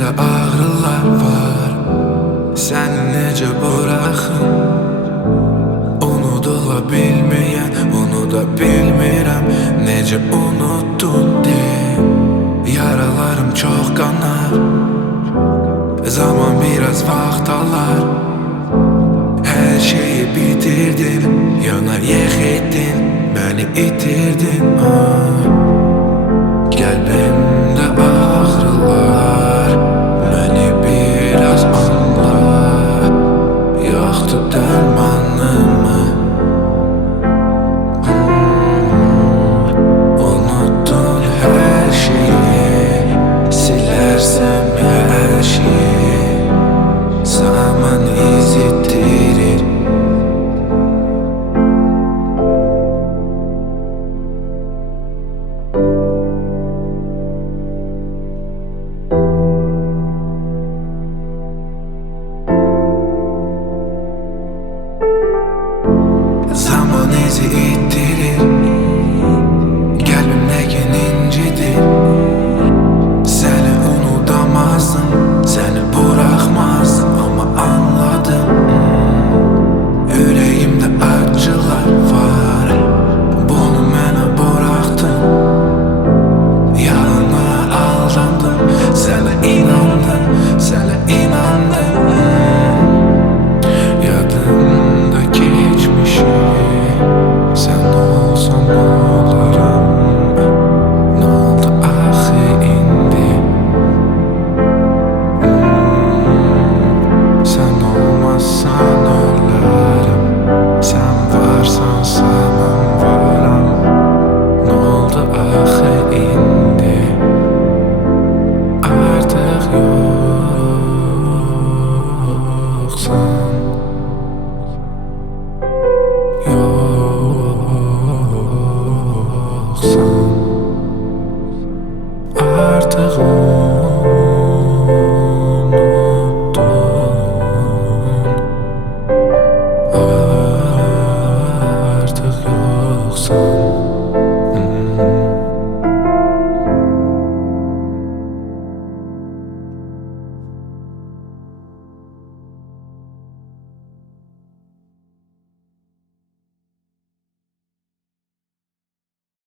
Qəlbimdə ağrılar var. Səni necə buraxım? Unudula bilməyən, unuda bilmirəm. Necə unuttun de. Yaralarım çox qanar. Zaman biraz vaxt alar. Hər şeyi bitirdin, yana yex etdin, məni itirdin. Qəlbimdə ağrılar, məni biraz anla. Yoxdur dərmanımı. Unuttun hər şeyi, silərsən hər şeyi. Zaman iz itirir. Zaman izi ittirir. Qəlbimdəkin incidir. Səni unutamazdım, səni buraxmazdım, amma anladım. Ürəyimdə acılar var. Bunu mənə buraxdın. Yalana aldandım, sənə inandım, sənə inandım. Yadımda keçmişi, sən olsan oluram. Nə oldu axı indi? Sən olmazsan ölərəm. Sən varsansa mən varam. Nə oldu axı indi? Artıq yoxsan. Yoxsan. Artıq